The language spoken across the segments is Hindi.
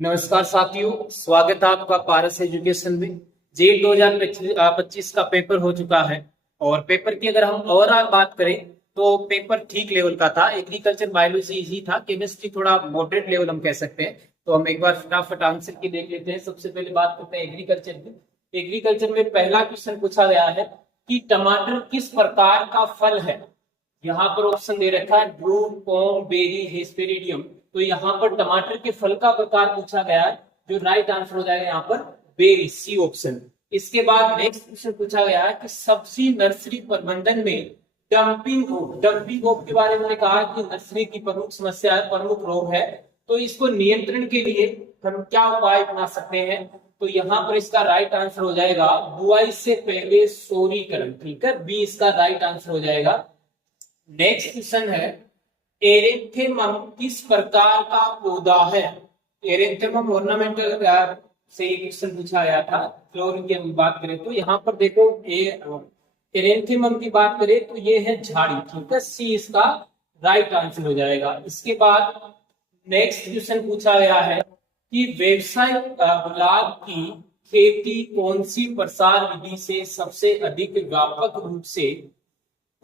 नमस्कार साथियों, स्वागत है आपका पारस एजुकेशन में। जेट 2025 का पेपर हो चुका है और पेपर की अगर हम ओवरऑल बात करें तो पेपर ठीक लेवल का था। एग्रीकल्चर बायोलॉजी इजी था, केमिस्ट्री थोड़ा मॉडरेट लेवल हम कह सकते हैं। तो हम एक बार फटाफट आंसर की देख लेते हैं। सबसे पहले बात करते हैं एग्रीकल्चर की। एग्रीकल्चर में पहला क्वेश्चन पूछा गया है कि टमाटर किस प्रकार का फल है। यहाँ पर ऑप्शन दे रखा है ड्रूप, पोम, बेरी, हेस्पेरिडियम। तो यहाँ पर टमाटर के फल का प्रकार पूछा गया है, जो राइट आंसर हो जाएगा यहाँ पर बेरी, सी ऑप्शन। इसके बाद नेक्स्ट क्वेश्चन पूछा गया है कि सब्जी नर्सरी प्रबंधन में डंपिंग ऑफ के बारे में कहा कि नर्सरी की प्रमुख समस्या है, प्रमुख रोग है। तो इसको नियंत्रण के लिए हम क्या उपाय अपना सकते हैं। तो यहाँ पर इसका राइट आंसर हो जाएगा बुआई से पहले सोरीकरण। ठीक है, बी इसका राइट आंसर हो जाएगा। नेक्स्ट क्वेश्चन है एरेंथेमम किस प्रकार का पौधा है। एरेंथेमम ऑर्नामेंटल से ये क्वेश्चन पूछा गया था। फ्लोरिंग की हम बात करें तो यहाँ पर देखो एरेंथेमम की बात करें तो ये है झाड़ी। ठीक है, सी इसका राइट आंसर हो जाएगा। इसके बाद नेक्स्ट क्वेश्चन पूछा गया है कि व्यवसायिक गुलाब की खेती कौन सी प्रसार विधि से सबसे अधिक व्यापक रूप से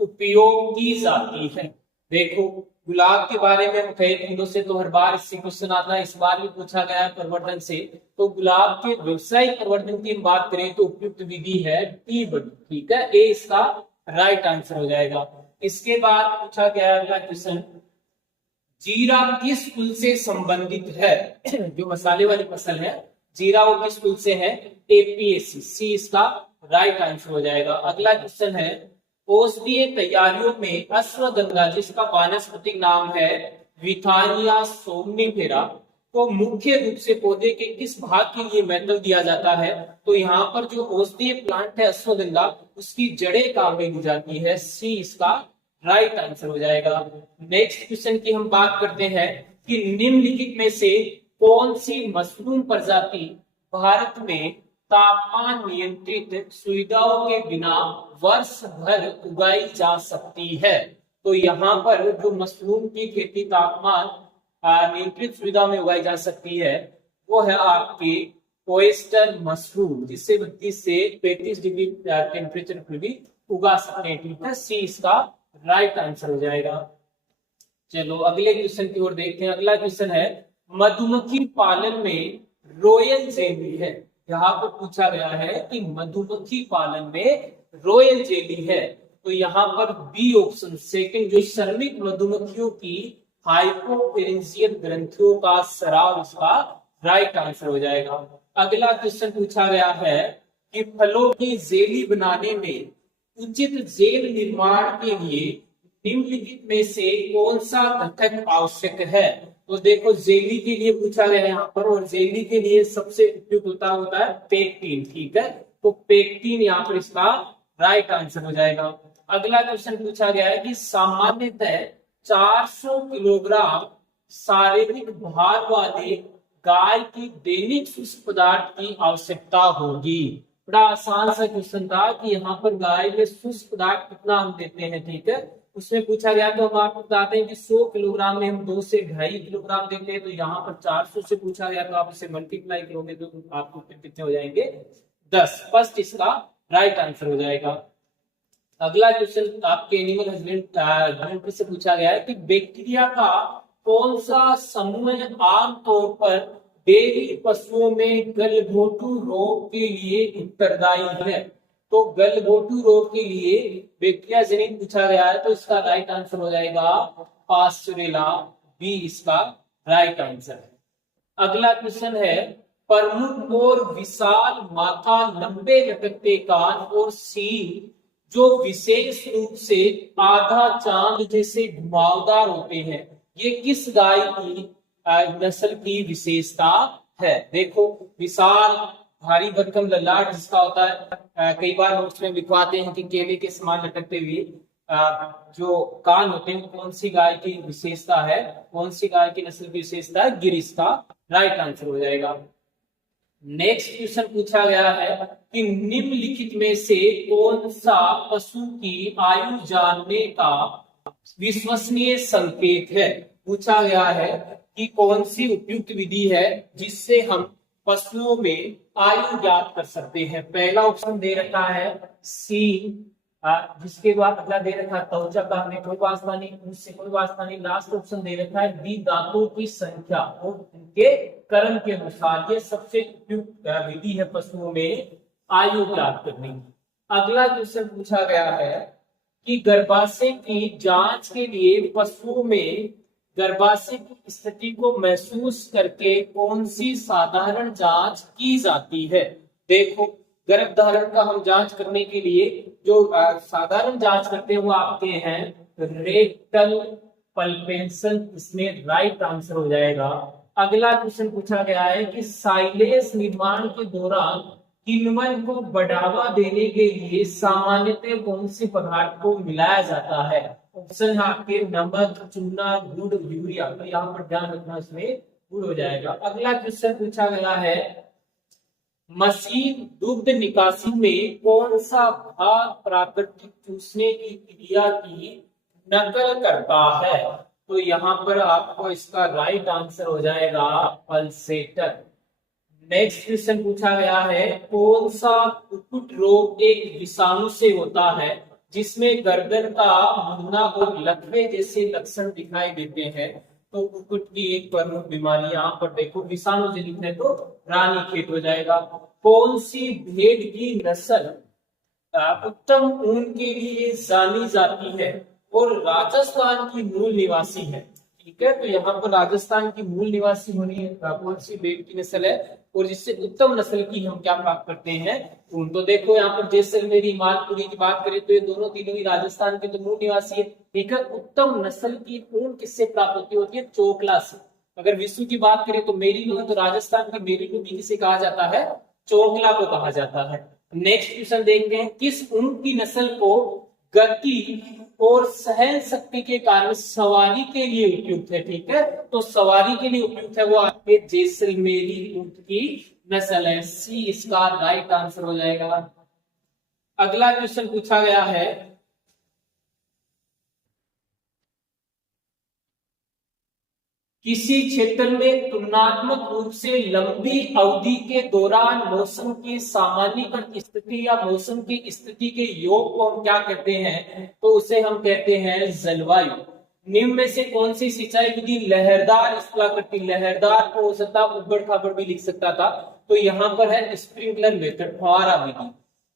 उपयोग की जाती है। देखो गुलाब के बारे में हम कई दिनों से तो हर बार इससे क्वेश्चन आता है, इस बार भी पूछा गया है प्रवर्धन से। तो गुलाब के व्यवसायिक प्रवर्धन की बात करें तो उपयुक्त विधि है टी बडी। ठीक है, ए इसका राइट आंसर हो जाएगा। इसके बाद पूछा गया अगला क्वेश्चन जीरा किस कुल से संबंधित है। जो मसाले वाली फसल है जीरा, वो किस कुल से है, एपीएसी, सी इसका राइट आंसर हो जाएगा। अगला क्वेश्चन है औषधीय तैयारियों में अश्वगंधा, जिसका वानस्पतिक नाम है विथानिया सोमनिफेरा, को मुख्य रूप से पौधे के किस भाग के लिए महत्व दिया जाता है। तो यहाँ पर जो औषधीय प्लांट है अश्वगंधा, उसकी जड़ें काम में ली जाती है, सी इसका राइट आंसर हो जाएगा। नेक्स्ट क्वेश्चन की हम बात करते हैं कि निम्नलिखित में से कौन सी मशरूम प्रजाति भारत में तापमान नियंत्रित सुविधाओं के बिना वर्ष भर उगाई जा सकती है। तो यहाँ पर जो मशरूम की खेती तापमान नियंत्रित सुविधा में उगाई जा सकती है वो है आपकी ओएस्टर मशरूम, जिससे 32 से 35 डिग्री टेम्परेचर पर भी उगा सकते हैं। ठीक है, सी इसका राइट आंसर हो जाएगा। चलो अगले क्वेश्चन की ओर देखते हैं। अगला क्वेश्चन है मधुमक्खी पालन में रॉयल जेली है। यहाँ पर पूछा गया है कि मधुमक्खी पालन में रॉयल जेली है। तो यहाँ पर बी ऑप्शन सेकंड, जो श्रमिक मधुमक्खियों की हाइपोफेरेंजियल ग्रंथियों का स्राव, इसका राइट आंसर हो जाएगा। अगला क्वेश्चन पूछा गया है कि फलों की जेली बनाने में उचित जेल निर्माण के लिए निम्नलिखित में से कौन सा घटक आवश्यक है। तो देखो जेली के लिए पूछा गया है यहाँ पर, और जेली के लिए सबसे उपयुक्त होता है पेक्टिन। ठीक है, तो पेक्टिन यहाँ पर इसका राइट आंसर हो जाएगा। अगला क्वेश्चन पूछा गया है कि सामान्यतः 400 किलोग्राम शारीरिक भार वाले गाय की दैनिक शुष्क पदार्थ की आवश्यकता होगी। बड़ा आसान सा क्वेश्चन था कि यहाँ पर गाय में शुष्क पदार्थ कितना हम देते हैं। ठीक है, उसमें पूछा गया तो हम आपको बताते हैं कि 100 किलोग्राम में हम 2 से 2.5 किलोग्राम देते हैं। तो यहाँ पर 400 से पूछा गया तो आप इसे मल्टीप्लाई करोगे तो आपको कितने हो जाएंगे, 10। फर्स्ट इसका राइट आंसर हो जाएगा। अगला क्वेश्चन आपके एनिमल हस्बेंड्री से पूछा गया है कि बैक्टीरिया का कौन सा समूह आमतौर पर डेयरी पशुओं में गलघोटू रोग के लिए उत्तरदायी है। तो गलघोटू रोग के लिए बैक्टीरिया जनित पूछा गया है, तो इसका राइट आंसर हो जाएगा पास्चुरेला, बी इसका राइट आंसर है। अगला क्वेश्चन है प्रमुख और विशाल माथा, लंबे लटकते कान और सींग जो विशेष रूप से आधा चांद जैसे घुमावदार होते हैं, ये किस गाय की नस्ल की विशेषता है। देखो विशाल भारी भरकम ललाट जिसका होता है, कई बार नोट्स में लिखवाते हैं कि केले के समान लटकते हुए जो कान होते हैं, कौन सी गाय की विशेषता है, कौन सी गाय की नस्ल की विशेषता है, गिर, इसका राइट आंसर हो जाएगा। नेक्स्ट क्वेश्चन पूछा गया है कि निम्नलिखित में से कौन सा पशु की आयु जानने का विश्वसनीय संकेत है। पूछा गया है कि कौन सी उपयुक्त विधि है जिससे हम पशुओं में आयु ज्ञात कर सकते हैं। पहला ऑप्शन दे रखा है सी, जिसके बाद अगला दे रखा है त्वचा का में कोई वास्ता नहीं, उससे कोई वास्ता नहीं। लास्ट ऑप्शन दे रखा है डी, दांतों की संख्या और उनके कर्म के अनुसार। ये सबसे उपयुक्त विधि है पशुओं में आयु ज्ञात करने की। अगला क्वेश्चन पूछा गया है कि गर्भाशय की जांच के लिए पशुओं में गर्भाशय की स्थिति को महसूस करके कौन सी साधारण जांच की जाती है। देखो, गर्भ धारण का हम जांच करने के लिए जो साधारण जांच करते हैं वो आपके हैं रेक्टल पल्पेशन, इसमें राइट आंसर हो जाएगा। अगला क्वेश्चन पूछा गया है कि साइलेज निर्माण के दौरान किण्वन को बढ़ावा देने के लिए सामान्यतः कौन से पदार्थ को मिलाया जाता है। ऑप्शन है आपके नमक, चूना, गुड़, यूरिया। तो यहाँ पर ध्यान रखना, इसमें गुड़ हो जाएगा। अगला क्वेश्चन पूछा गया है मशीन दुग्ध निकासी में कौन सा भाग प्राकृतिक चूसने की क्रिया की नकल करता है। तो यहाँ पर आपको इसका राइट आंसर हो जाएगा पल्सेटर। नेक्स्ट क्वेश्चन पूछा गया है कौन सा कुक्कुट रोग एक विषाणु से होता है जिसमें गर्दन का मुड़ना और लकवे जैसे लक्षण दिखाई देते हैं। तो कुक्कुट की एक प्रमुख बीमारी यहाँ पर देखो विषाणु जनित है, तो रानीखेत हो जाएगा। कौन सी भेड़ की नस्ल उत्तम ऊन के लिए जानी जाती है और राजस्थान की मूल निवासी है। ठीक है, तो यहाँ पर राजस्थान की मूल निवासी होनी है कौन सी भेड़ की नस्ल है और जिससे उत्तम नस्ल की हम क्या प्राप्त करते हैं ऊन। तो देखो यहाँ पर जैसलमेरी, मालपुरी की बात करें तो ये दोनों तीनों ही राजस्थान के तो मूल निवासी है। ठीक है, उत्तम नस्ल की ऊन किससे प्राप्त होती है चोकला से। अगर विश्व की बात करें तो मेरीनो है, तो राजस्थान की मेरीनो भी किसे कहा जाता है चोकला को कहा जाता है। नेक्स्ट क्वेश्चन देखते हैं किस ऊन की नस्ल को गति और सहन शक्ति के कारण सवारी के लिए उपयुक्त है। ठीक है, तो सवारी के लिए उपयुक्त है वो आपके जैसलमेरी ऊंट की नस्ल है। सी इसका राइट आंसर हो जाएगा। अगला क्वेश्चन पूछा गया है किसी क्षेत्र में तुलनात्मक रूप से लंबी अवधि के दौरान मौसम की सामान्यीकृत स्थिति या मौसम की स्थिति के योग को हम क्या कहते हैं, तो उसे हम कहते हैं जलवायु। निम्न में से कौन सी सिंचाई विधि लहरदार स्थलाकृति, लहरदार को हो सकता उबड़ खाबड़ भी लिख सकता था, तो यहाँ पर है स्प्रिंकलर मेथड, फुहारा विधि।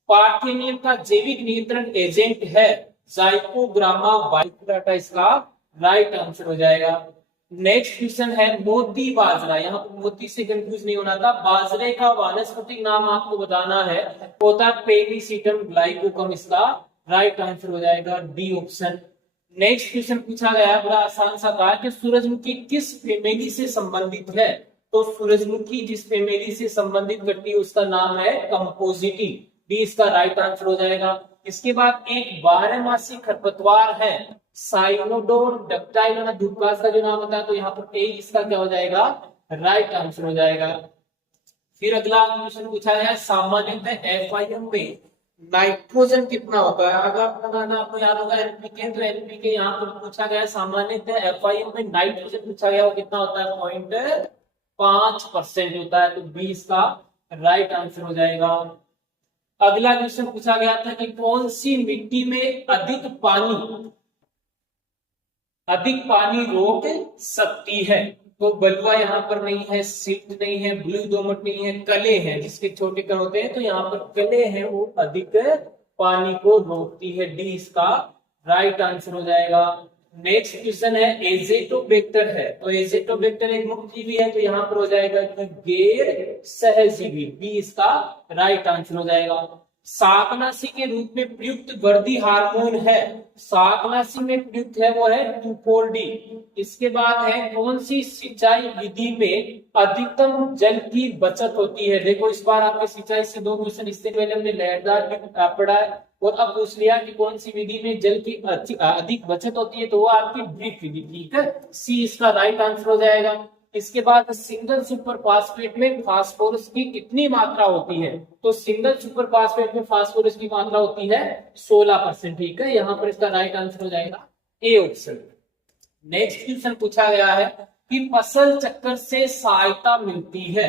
पार्थेनियम का जैविक नियंत्रण एजेंट है जाइकोग्रामा बाइकोडाटा, इसका राइट आंसर हो जाएगा। नेक्स्ट क्वेश्चन है मोती बाजरा, यहाँ पर मोती से कंफ्यूज नहीं होना था। बाजरे का वानस्पतिक नाम आपको बताना है, होता है पेनिसिटम ग्लाइकोकम, इसका राइट आंसर हो जाएगा डी ऑप्शन। नेक्स्ट क्वेश्चन पूछा गया बड़ा आसान सा था कि सूरजमुखी किस फैमिली से संबंधित है। तो सूरजमुखी जिस फैमिली से संबंधित करती है उसका नाम है कंपोजिटी, डी इसका राइट आंसर हो जाएगा। इसके बाद एक बारहमासी खरपतवार है साइनोडोन डक्टाइल, धूपघास का जो नाम होता है, तो यहाँ पर ए इसका क्या हो जाएगा राइट आंसर हो जाएगा। फिर अगला क्वेश्चन पूछा है सामान्यतः एफआईएम में नाइट्रोजन कितना होता है। अगर आपको याद होगा एनपीके, तो एनपीके यहाँ पर पूछा गया सामान्यतः एफआईएम में नाइट्रोजन पूछा गया वो कितना होता है 0.5% होता है, तो बी इसका राइट आंसर हो जाएगा। अगला क्वेश्चन पूछा गया था कि कौन सी मिट्टी में अधिक पानी रोक सकती है। तो बलुआ यहाँ पर नहीं है, सिल्ट नहीं है, ब्लू दोमट नहीं है, कले हैं जिसके छोटे कण होते हैं, तो यहाँ पर कले हैं वो अधिक पानी को रोकती है, डी इसका राइट आंसर हो जाएगा। नेक्स्ट क्वेश्चन है एजेटोबैक्टर है, तो एजेटोबैक्टर एक मुक्त जीवी है, तो यहाँ पर हो जाएगा गैर सहजीवी, बी इसका राइट आंसर हो जाएगा। शाकनाशी के रूप में प्रयुक्त वर्दी हार्मोन है, शाकनाशी में प्रयुक्त है वो है 2,4-D। इसके बाद है कौन सी सिंचाई विधि में अधिकतम जल की बचत होती है। देखो इस बार आपके सिंचाई से 2 क्वेश्चन, इससे पहले हमने लहरदार भी पढ़ा है और अब पूछ लिया कि कौन सी विधि में जल की अधिक बचत होती है, तो वो आपकी ड्रिप विधि। ठीक है, सी इसका राइट आंसर हो जाएगा। इसके बाद सिंगल सुपर फास्फेट में फास्फोरस की कितनी मात्रा होती है, तो सिंगल सुपर फास्फेट में फास्फोरस की मात्रा होती है 16%। ठीक है, यहाँ पर इसका राइट आंसर हो जाएगा ए ऑप्शन। नेक्स्ट क्वेश्चन पूछा गया है कि फसल चक्कर से सहायता मिलती है,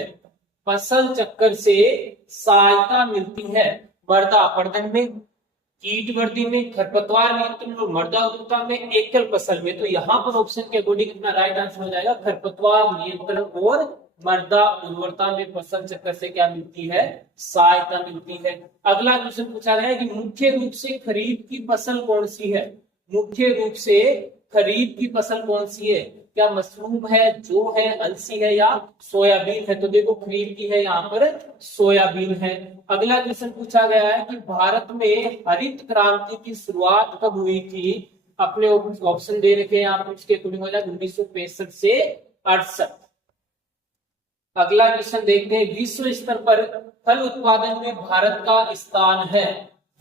फसल चक्कर से सहायता मिलती है मृदा अपरदन में, कीट वृद्धि में, खरपतवार नियंत्रण और मृदा उर्वरता में, एकल फसल में। तो यहाँ पर ऑप्शन के अकॉर्डिंग अपना राइट आंसर हो जाएगा खरपतवार नियंत्रण और मृदा उर्वरता में फसल चक्कर से क्या मिलती है, सहायता मिलती है। अगला क्वेश्चन पूछा गया है कि मुख्य रूप से खरीफ की फसल कौन सी है, मुख्य रूप से खरीफ की फसल कौन सी है, क्या मशरूम है, जौ है, अलसी है या सोयाबीन है। तो देखो खरीफ की है यहाँ पर सोयाबीन है। अगला क्वेश्चन पूछा गया है कि भारत में हरित क्रांति की शुरुआत कब हुई थी, अपने ऑप्शन दे रखे हैं यहाँ पर, उसके अकॉर्डिंग हो जाएगा 1965 से 68। अगला क्वेश्चन देखते हैं, विश्व स्तर पर फल उत्पादन में भारत का स्थान है,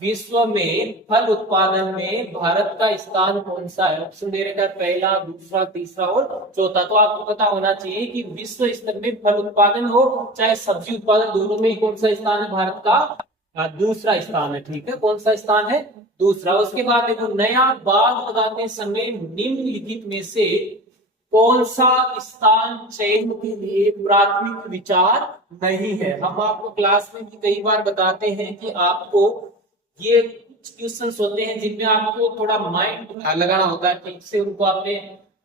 विश्व में फल उत्पादन में भारत का स्थान कौन सा है। ऑप्शन दे रखा है पहला, दूसरा, तीसरा और चौथा। तो आपको पता होना चाहिए कि विश्व स्तर में फल उत्पादन हो चाहे सब्जी उत्पादन, दोनों में कौन सा स्थान है भारत का, दूसरा स्थान है। ठीक है, कौन सा स्थान है, दूसरा। उसके बाद देखो, नया बाग लगाते समय निम्नलिखित में से कौन सा स्थान चयन के लिए प्राथमिक विचार नहीं है। हम आपको क्लास में भी कई बार बताते हैं कि आपको ये क्वेश्चंस होते हैं जिनमें आपको थोड़ा माइंड लगाना होता है, ठीक से उनको आपने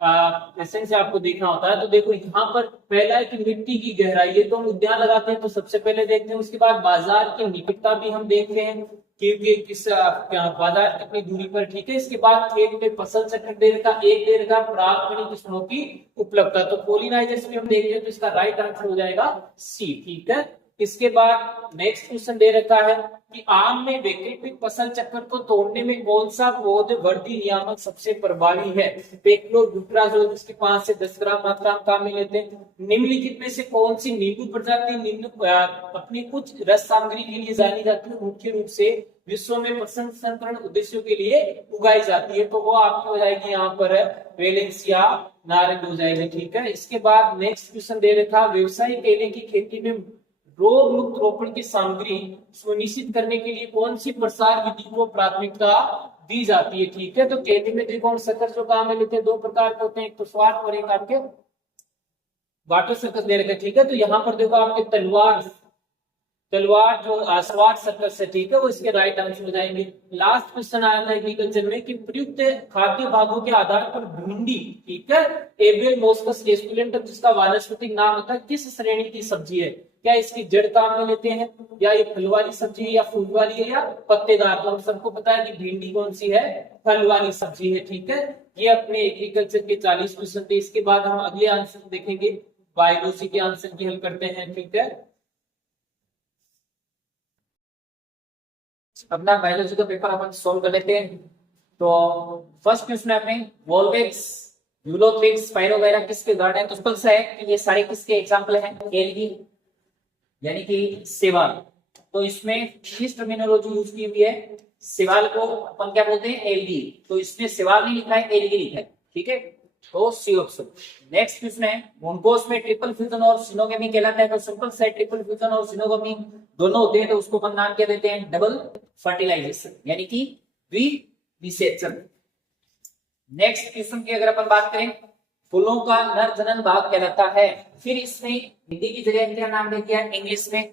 क्वेश्चन से आपको देखना होता है। तो देखो यहाँ पर पहला है कि मिट्टी की गहराई, ये तो हम उद्यान लगाते हैं तो सबसे पहले देखते हैं। उसके बाद बाजार की निकटता भी हम देखते हैं कि किस बाजार कितनी दूरी पर, ठीक है। इसके बाद खेत में फसल चक्र दे रखा, एक दे रखा परागकणी किस्मों की उपलब्धता, तो पोलिनाइजर्स भी हम देखते हैं। तो इसका राइट आंसर हो जाएगा सी, ठीक है। इसके बाद नेक्स्ट क्वेश्चन दे रखा है कि आम में वैकल्पिक फसल चक्र को तोड़ने में कौन सा पौध वृद्धि नियामक सबसे प्रभावी है। पेक्लोबुटराजोल इसके 5 से 10 ग्राम मात्रा में काम में लेते हैं। निम्नलिखित में से कौन सी नींबू प्रजाति निम्न अपनी कुछ रस सामग्री के लिए जानी जाती है, मुख्य रूप से विश्व में प्रसंस्करण उद्देश्यों के लिए उगाई जाती है। तो वो आपकी हो जाएगी यहाँ पर वेलेंसिया नारंगी हो जाएगी, ठीक है। इसके बाद नेक्स्ट क्वेश्चन दे रखा, व्यवसायिक केले की खेती में रोग मुक्त रोपण की सामग्री सुनिश्चित करने के लिए कौन सी प्रसार विधि को प्राथमिकता दी जाती है, ठीक है। तो केले में देखो हम शक्कर जो काम में लेते हैं, दो प्रकार के होते हैं, एक तो स्वाद और एक आपके वाटर शक्कर दे रखे, ठीक है। तो यहाँ पर देखो आपके तलवार जो स्वाद शक्कर से, ठीक है, वो इसके राइट आंसर हो जाएंगे। लास्ट क्वेश्चन आया था एग्रीकल्चर में कि प्रयुक्त खाद्य भागों के आधार पर भिंडी, ठीक है, एबियल मोस्कस एस्कुलेंट जिसका वानस्पतिक नाम होता है, किस श्रेणी की सब्जी है। क्या इसकी जड़ काम में लेते हैं, या ये फल वाली सब्जी है, या फूल वाली है, या पत्तेदार। तो हम सबको पता है कि भिंडी कौन सी है, फल वाली सब्जी है, ठीक है। ये अपने एग्रीकल्चर के 40 क्वेश्चन थे। इसके बाद हम अगले आंसर देखेंगे, बायोलॉजी के आंसर की हल करते हैं, ठीक है। अपना बायोलॉजी का पेपर अपन सॉल्व कर लेते हैं। तो फर्स्ट क्वेश्चन है अपने, वोल्वेक्स, यूलोथ्रिक्स, स्पाइरोगायरा किसके गार्ड है। तो सिंपल सा है कि ये सारे किसके एग्जांपल हैं, एलगी यानी कि सेवाल। तो इसमें किस टर्मिनोलॉजी यूज की हुई है, सेवाल को अपन क्या बोलते हैं, एलगी। तो इसमें सेवाल नहीं लिखा है, एलगी लिखा है, ठीक है। तो सी ऑप्शन। नेक्स्ट क्वेश्चन है, मोनकोस में ट्रिपल फ्यूजन और सिनोगेमी कहलाता है। तो सिंपल से ट्रिपल फ्यूजन और सिनोगेमी दोनों होते हैं, तो उसको अपन नाम क्या देते हैं, डबल फर्टिलाइजेशन यानी कि द्विनिषेचन। नेक्स्ट क्वेश्चन की अगर अपन बात करें, फूलों का नर जनन भाग कहलाता है। फिर इसमें हिंदी की जगह क्या नाम दे दिया है, इंग्लिश में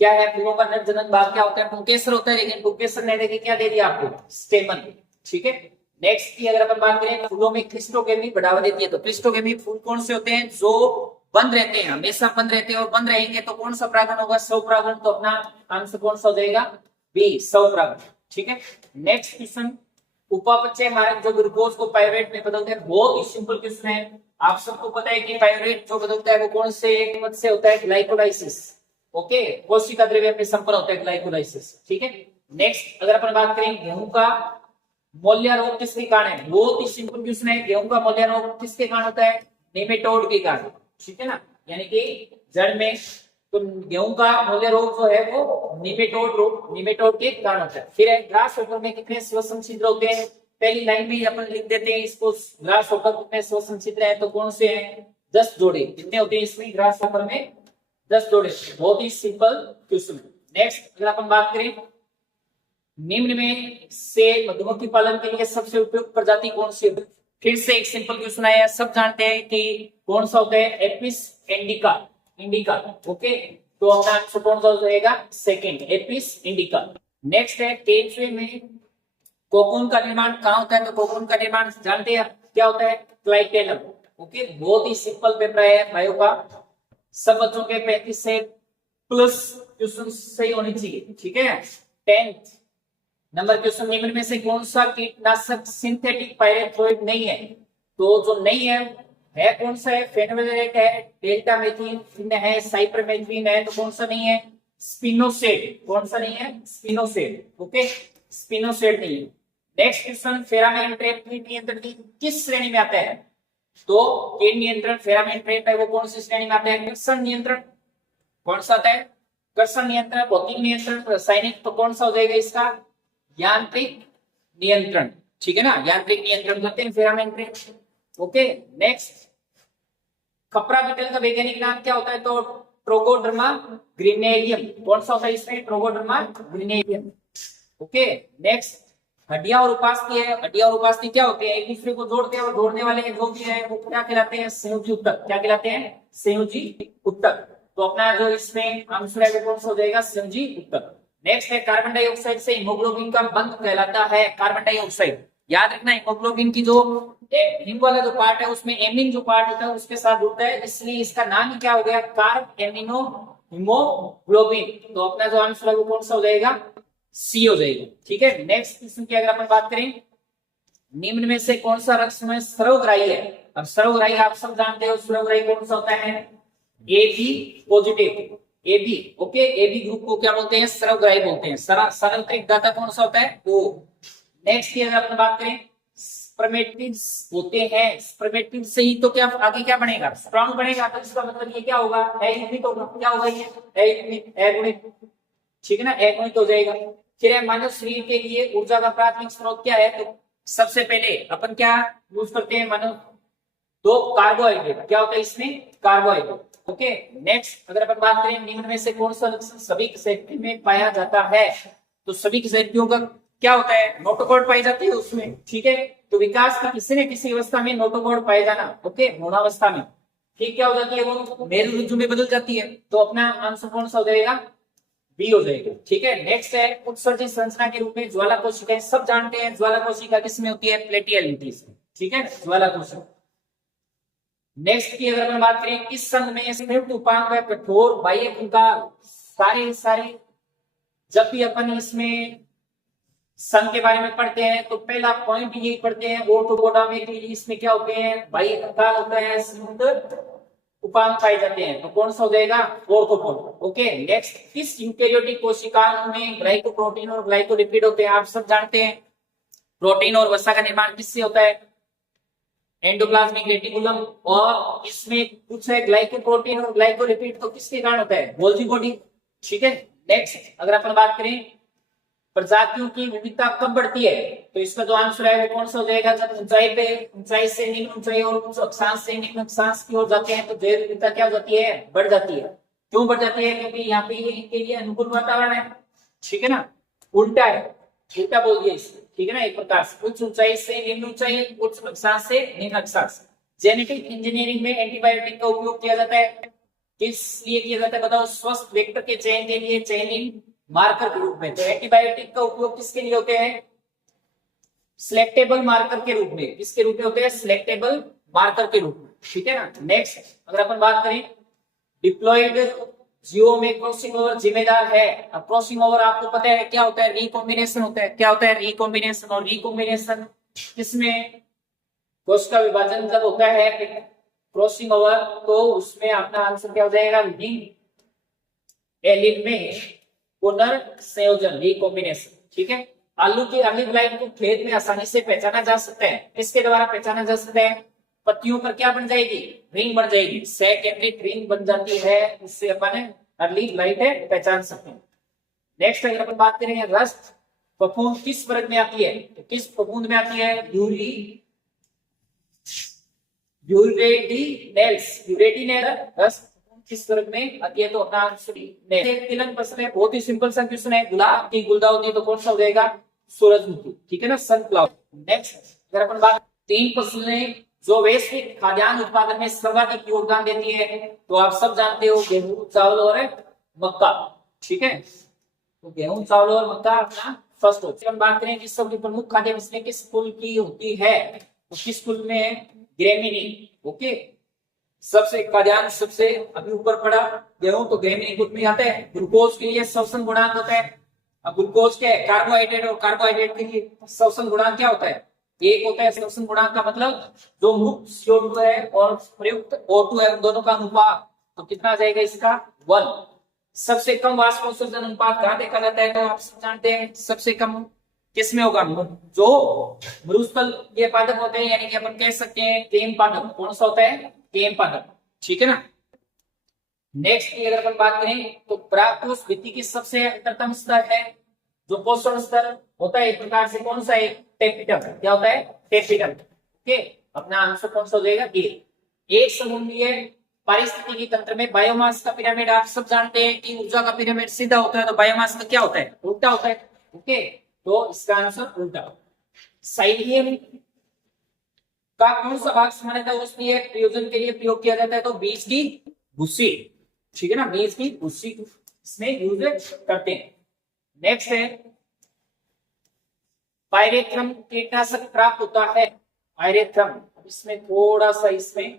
क्या है, फूलों का नर जनन भाग क्या होता है, पुंकेसर होता है। लेकिन पुंकेसर ने देखिए क्या दे दिया आपको, स्टेमन, ठीक है। नेक्स्ट की अगर अपन बात करें, फूलों में क्रिस्टोगेमी बढ़ावा देती है। तो क्रिस्टोगेमी फूल कौन से होते हैं, जो बंद रहते हैं, हमेशा बंद रहते हैं, और बंद रहेंगे तो कौन सा परागण होगा, स्वपरागण। तो अपना आंसर कौन सा हो जाएगा, बी, स्वपरागण, ठीक है। नेक्स्ट क्वेश्चन, उपापचय मार्ग जो ग्लूकोज को पायरेट में बदलते हैं। बहुत ही सिंपल क्वेश्चन है, आप सबको पता है कि पायरेट जो बदलता है वो कौन से एक मत से होता है, ग्लाइकोलाइसिस, ओके, कोशिका द्रव्य में संपर्क होता है, ग्लाइकोलाइसिस, ठीक है। नेक्स्ट अगर अपन बात करें, गेहूं का मौल्या रोग किसके कारण है। बहुत ही सिंपल क्वेश्चन है, गेहूं का मौल्या रोग किसके कारण होता है, नेमेटोड के कारण, ठीक है ना, यानी कि जड़ में। तो गेहूं का मौल्या रोग जो है वो निमेटोड के कारण होता है। फिर ग्रास होपर में कितने श्वसन छिद्र होते हैं, पहली लाइन में अपन लिख देते हैं इसको, ग्रास होपर कितने श्वसन छिद्र है, तो कौन से हैं, 10 जोड़े। कितने होते हैं इसमें, ग्रास होपर में 10 जोड़े। बहुत ही सिंपल क्वेश्चन। नेक्स्ट अगर अपन बात करें, निम्न में से मधुमक्खी पालन के लिए सबसे उपयुक्त प्रजाति कौन सी है। फिर से एक सिंपल क्वेश्चन आया, सब जानते हैं कि कौन सा होता है एपिस इंडिका, इंडिका। ओके, तो अपना आंसर कौन सा हो जाएगा, सेकंड, एपिस इंडिका। नेक्स्ट है केचुए में कोकून का निर्माण कहाँ होता है, तो कोकून का निर्माण जानते हैं क्या होता है, क्लाइटेलम। ओके, बहुत ही सिंपल पेपर है बायो का, सब बच्चों के 35 से प्लस क्वेश्चन सही होने चाहिए, ठीक है। 10th नंबर क्वेश्चन, निम्न में से कौन सा कीटनाशक सिंथेटिक पायरेथ्रोइड नहीं है, तो जो नहीं है कौन सा है, फेनोलेट है, डेल्टामेथिन है, साइपरमेथ्रिन है, तो कौन सा नहीं है, स्पिनोसेड। कौन सा नहीं है, स्पिनोसेड। ओके, स्पिनोसेड नहीं है। नेक्स्ट क्वेश्चन, फेरामेन ट्रैप नियंत्रण की किस श्रेणी में आता है, तो कीट नियंत्रण फेरामेन ट्रैप है वो कौन सी श्रेणी में आता है, कर्षण नियंत्रण। कौन सा आता है, कर्षण नियंत्रण, भौतिक नियंत्रण, रासायनिक, तो कौन सा हो जाएगा इसका, यांत्रिक नियंत्रण, ठीक है ना, यांत्रिक नियंत्रण करते हैं फेरामेन ट्रैप। ओके, नेक्स्ट, खपरा बीटल का वैज्ञानिक नाम क्या होता है, तो ट्रोगोडर्मा ग्रिनेरियम। कौन सा होता है इसमें, ट्रोगोडर्मा ग्रिनेरियम। ओके, नेक्स्ट, हड्डियां और उपास्थि है, हड्डियां और उपास्थि क्या होते हैं, एक दूसरे को जोड़ते हैं, और जोड़ने वाले जो भी है वो क्या कहलाते हैं, संयोजी उत्तक। क्या कहलाते हैं, संयोजी उत्तक। तो अपना जो इसमें आंसर है वो कौन सा हो जाएगा, संयोजी उत्तक। नेक्स्ट है, कार्बन डाइऑक्साइड से हीमोग्लोबिन का बंध कहलाता है, कार्बन डाइऑक्साइड। याद रखना, हीमोग्लोबिन की जो हिम वाला जो पार्ट है उसमें एमिन जो पार्ट होता है उसके साथ जुड़ता है, इसलिए इसका नाम ही क्या हो गया, कार्ब एमिनो हीमोग्लोबिन। तो अपना जो आंसर है वो कौन सा हो जाएगा, सी हो जाएगा, ठीक है। नेक्स्ट क्वेश्चन की अगर अपन बात करें, निम्न में से कौन सा रक्त में सर्वग्राही है, अब सर्वग्राही आप सब जानते हो, सर्वग्राही कौन सा होता है, A B positive, A B. Okay, A B group को क्या बोलते हैं, सर्वग्राही बोलते हैं। सरलकृत दाता कौन सा होता है, ओ। नेक्स्ट की अगर अपन बात करें, स्पर्मेटिड्स होते हैं, स्पर्मेटिड से ही तो क्या आगे क्या बनेगा, स्ट्रॉन्ग बनेगा, तो इसका मतलब ये क्या होगा, एगुणित होगा। क्या होगा ये, एगुणित, ठीक है ना, एगुणित हो जाएगा। फिर है, मानव शरीर के लिए ऊर्जा का प्राथमिक स्रोत क्या है, तो सबसे पहले अपन क्या यूज करते हैं मानव, तो कार्बोहाइड्रेट। क्या होता है इसमें, कार्बोहाइड्रेट। ओके, नेक्स्ट अगर अपन बात करें, निम्न में से कौन सा सभी शक्ति में पाया जाता है, तो सभी शक्तियों का क्या होता है, नोटोकॉर्ड पाई जाती है उसमें, ठीक है। तो विकास की किसी न किसी अवस्था में नोटोकॉर्ड पाए जाना, ओके, भ्रूणावस्था में, ठीक, क्या हो जाती है वो मेरुरज्जु में बदल जाती है। तो अपना आंसर कौन सा हो जाएगा, बी हो जाएगा, ठीक है। नेक्स्ट है, उत्सर्जित संरचना के रूप में ज्वाला कोशिकाएं, सब जानते हैं ज्वाला कोशिका किसमें होती है, प्लेटियलिटीज में, ठीक है, ज्वाला कोशिका। नेक्स्ट की अगर अपन बात करें, किस संघ में संयुक्त उपांग है, कठोर बाह्य कंकाल, सारे जब भी अपन इसमें संघ के बारे में पढ़ते हैं तो पहला पॉइंट यही पढ़ते हैं, ऑर्थोपोडा में इसमें क्या होते हैं, बाह्य कंकाल होता है, संयुक्त उपांग पाए जाते हैं, तो कौन सा हो जाएगा, ऑर्थोपोड। ओके, नेक्स्ट, किस यूकेरियोटिक कोशिकाओं में ग्लाइकोप्रोटीन और ग्लाइकोलिपिड होते हैं, आप सब जानते हैं। प्रोटीन और वसा का निर्माण किससे होता है, एंडोप्लाज्मिक रेटिकुलम, और इसमें कुछ है ग्लाइकोप्रोटीन और ग्लाइकोलिपिड, तो किसके कारण होता है, गोल्जी बॉडी, ठीक है। नेक्स्ट अगर अपन बात करें, प्रजातियों की विविधता कब बढ़ती है, तो इसका जो आंसर है वो कौन सा हो जाएगा, जब ऊंचाई से निम्न ऊंचाई और उच्च अक्षांश से निम्न अक्षांश की ओर जाते हैं तो जैव विविधता क्या हो जाती है, बढ़ जाती है। क्यों बढ़ जाती है, क्योंकि यहाँ पे इनके लिए अनुकूल वातावरण है, ठीक है ना, उल्टा है, उल्टा बोल दिया इससे, ठीक है ना, एक प्रकार से उच्च ऊंचाई से निम्न ऊंचाई, उच्च अक्षांश से निम्न अक्षांश। जेनेटिक इंजीनियरिंग में एंटीबायोटिक का उपयोग किया जाता है, किस लिए किया जाता है बताओ, स्वस्थ वेक्टर के चयन के लिए, चयनिंग मार्कर के रूप में। तो एंटीबायोटिक का उपयोग किसके लिए होते हैं, सिलेक्टेबल मार्कर के रूप में, किसके रूप में होते हैं, सिलेक्टेबल मार्कर के रूप में, ठीक है ना। नेक्स्ट अगर अपन बात करें, डिप्लॉयड जीओ में क्रॉसिंग ओवर जिम्मेदार है। अब क्रॉसिंग ओवर आपको पता है क्या होता है, रिकॉम्बिनेशन होता है। क्या होता है, रिकॉम्बिनेशन, और रिकॉम्बिनेशन किसमें, कोशिका विभाजन जब होता है क्रॉसिंग ओवर, तो उसमें अपना आंसर क्या हो जाएगा, लिंक एलिन में पुनर्संयोजन, रिकॉम्बिनेशन, ठीक है। आलू की अर्ली लाइन को खेत में आसानी से पहचाना जा सकता है, इसके द्वारा पहचाना जा सकता है, पत्तियों पर क्या बन जाएगी, रिंग बन जाएगी, सेकेंडरी रिंग बन जाती है, इससे अपन अर्ली लाइट है पहचान सकते हैं। नेक्स्ट अगर अपन बात करें, रस्त फफूंद किस वर्ग में आती है, तो किस फफूंद में आती है, यूरेटिनेल रस्त किस वर्ग में आती है, तो अपना आंसर तिलक फसल है, बहुत ही सिंपल सा क्वेश्चन है, गुलाब की गुलदाउदी, तो कौन सा हो जाएगा, सूरजमुखी, ठीक है ना, सनफ्लावर। नेक्स्ट अगर अपन बात 3 फसलें जो वैश्विक खाद्यान्न उत्पादन में सर्वाधिक योगदान देती है, तो आप सब जानते हो गेहूं, चावल और मक्का। ठीक है, तो गेहूं, चावल और मक्का अपना फर्स्ट हो। हम बात करें विश्व की प्रमुख खाद्य फसलें किस कुल की होती है, तो किस कुल में? ग्रेमिनी। ओके, सबसे खाद्यान्न सबसे अभी ऊपर पड़ा गेहूं, तो ग्रेमिनी कुल में आता है। ग्लूकोज के लिए श्वसन गुणांक होता है। अब ग्लूकोज के कार्बोहाइड्रेट और कार्बोहाइड्रेट के लिए श्वसन गुणांक क्या होता है? एक होता है श्वसन गुणांक का मतलब जो मुक्त CO2 है और प्रयुक्त O2 है, उन दोनों का अनुपात, तो कितना आ जाएगा इसका? 1। सबसे कम वाष्पोत्सर्जन अनुपात कहाँ देखा जाता है? तो आप सब जानते हैं सबसे कम किसमें होगा? जो मरुस्थल ये पादप होते हैं, यानी कि अपन कह सकते हैं केम पादप। कौन सा होता है? केम पादप। ठीक है ना। नेक्स्ट की अगर अपन बात करें तो परागकोश भित्ति की सबसे अंतरतम स्तर है जो पोषण स्तर होता है एक प्रकार से, कौन सा है? टेपिटम। क्या होता है? टेपिटम। ओके, अपना आंसर कौन सा हो जाएगा? ए। एक समुद्रीय पारिस्थितिकी तंत्र में बायोमास का पिरामिड आप सब जानते हैं कि ऊर्जा का पिरामिड सीधा होता है, तो बायोमास का क्या होता है? उल्टा होता है। ओके, तो इसका आंसर उल्टा। साइलियम का कौन सा भाग सामान्यतः उसमें प्रयोजन के लिए प्रयोग किया जाता है? तो बीज की भूसी। ठीक है ना, बीज की भूसी इसमें यूज करते हैं। नेक्स्ट है पायरेथ्रम कीटनाशक प्राप्त होता है। पायरेथ्रम, इसमें थोड़ा सा इसमें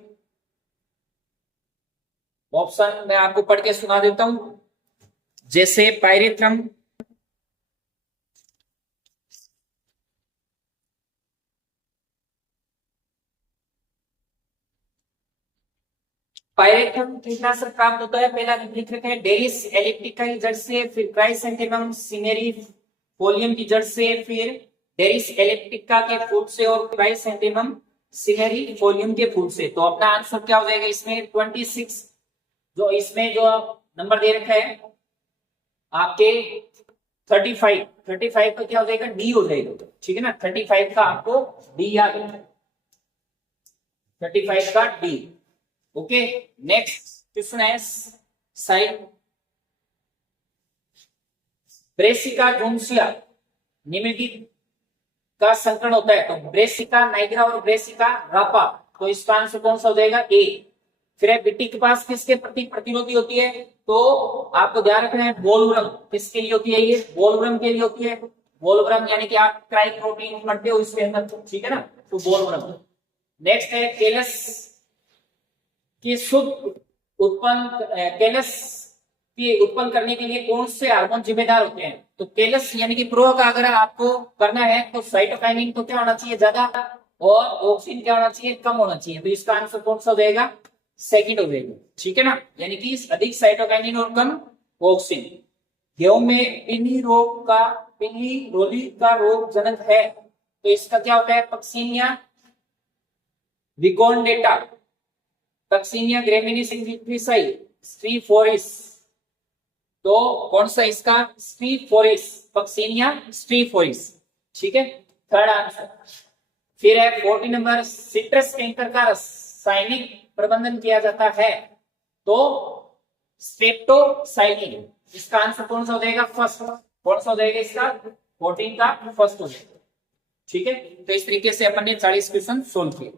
ऑप्शन मैं आपको पढ़ के सुना देता हूं। जैसे पायरेथ्रम पायरेथ्रम कीटनाशक प्राप्त होता है, पहला निम्नलिखित है। डेरिस एलिप्टिका की जड़ से, फिर क्राइसैंथेमम सिनेरिफोलियम की जड़ से, फिर डेरिस एलिप्टिका के फूल से और क्राइसैंथेमम सिनेरिफोलियम के फूल से। तो अपना आंसर क्या हो जाएगा इसमें? 26। जो इसमें जो नंबर दे रखा है आपके 35 का क्या हो जाएगा? डी हो जाएगा। ठीक है ना, 35 का आपको डी याद रखना, 35 का डी। ओके, नेक्स्ट क्वेश्चन है साइड ब्रेसिका जोन्सिया निम्नलिखित का संकरण होता है, तो ब्रेसिका नाइग्रा और ब्रेसिका रापा, तो इसका आंसर कौन सा हो जाएगा? ए। फिर है बिट्टी के पास किसके प्रति प्रतिरोधी होती है? तो आपको ध्यान रखना है बोलवर्म किसके लिए होती है? ये बोलवर्म के लिए होती है। बोलवर्म यानी कि आप क्राई प्रोटीन पढ़ते हो इसके अंदर। ठीक है ना, तो बोलवर्म। नेक्स्ट है केलस की शुद्ध केलस की उत्पन्न करने के लिए कौन से हार्मोन जिम्मेदार होते हैं? तो केलस यानी कि प्रो का अगर आपको करना है तो साइटोकाइनिन तो क्या होना चाहिए? ज्यादा, और ऑक्सिन क्या होना चाहिए? कम होना चाहिए। तो इसका आंसर कौन सा हो जाएगा? सेकंड हो जाएगा। ठीक है ना, यानी कि अधिक साइटोकाइनिन और कम ऑक्सिन। गेहूं में पिल्ली रोली का रोग जनक है, तो इसका क्या होता है? पक्सिनिया विगोंडेटा, पक्सिनिया ग्रेमिनिस स्ट्रीफोरिस। तो कौन सा इसका? Striiformis, Puccinia striiformis. ठीक है, थर्ड आंसर। फिर है 40 नंबर, सिट्रस कैंकर का रासायनिक प्रबंधन किया जाता है, तो स्ट्रेप्टोसाइलिन। इसका आंसर कौन सा हो जाएगा? फर्स्ट। कौन सा हो जाएगा इसका? 14 का फर्स्ट हो जाएगा। ठीक है, तो इस तरीके से अपन ने 40 क्वेश्चन सोल्व किए।